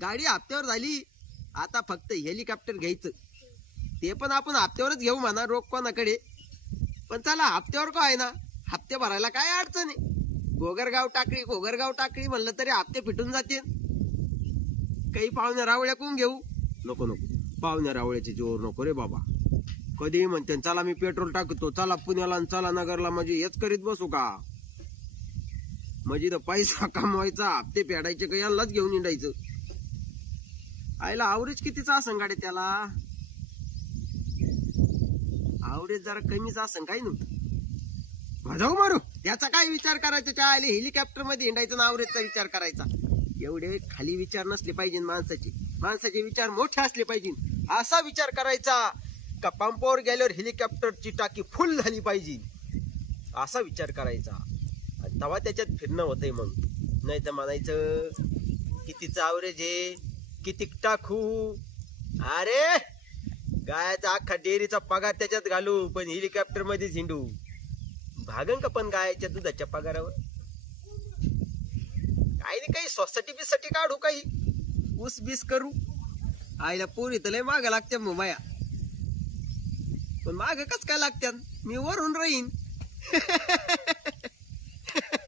गाडी हप्त्यावर झाली. आता फक्त हेलिकॉप्टर घ्यायचं. ते पण आपण हप्त्यावरच घेऊ म्हणा रोख कोणाकडे. पण चला हप्त्यावर का आहे ना हप्ते भरायला काय अडचण आहे? गोगरगाव टाकळी गोगरगाव टाकळी म्हणलं तरी हप्ते फिटून जातील. काही पाहुण्या रावळ्या कोण घेऊ? नको नको. पाहुण्या रावळ्याचे जोर नको रे बाबा. कधी म्हणते चला मी पेट्रोल टाकतो. चला पुण्याला आणि चला नगरला. म्हणजे हेच करीत बसू का? म्हणजे तर पैसा कमवायचा हप्ते फेडायचे का? यांनाच घेऊन हिंडायचं. आईला आवरेज कितीचा असं गाडी त्याला? आवरेज जरा कमीच असं काही नव्हतं. जाऊ मारू? त्याचा काय विचार करायचा? त्या आले हेलिकॉप्टरमध्ये हिंडायचं ना आवरेजचा विचार करायचा. एवढे खाली विचार नसले पाहिजे माणसाचे. माणसाचे विचार मोठे असले पाहिजे. असा विचार करायचा का पंपावर गेल्यावर हेलिकॉप्टरची टाकी फुल झाली पाहिजे? असा विचार करायचा. तेव्हा त्याच्यात फिरणं होतंय मग. नाही तर म्हणायचं कितीचं आवरेज आहे कितीक टाकू अरे गायाचा अख्खा डेअरीचा पगार त्याच्यात घालू पण हेलिकॉप्टर मध्येच हिंडू. भागन का पण गायाच्या दुधाच्या पगारावर? काही नाही काही सोसायटी बिसाठी काढू काही. ऊस बीस करू. आईला पोरी तर लय माग लागत्या माया. पण माग कस काय लागत्यात? मी वरून राहीन.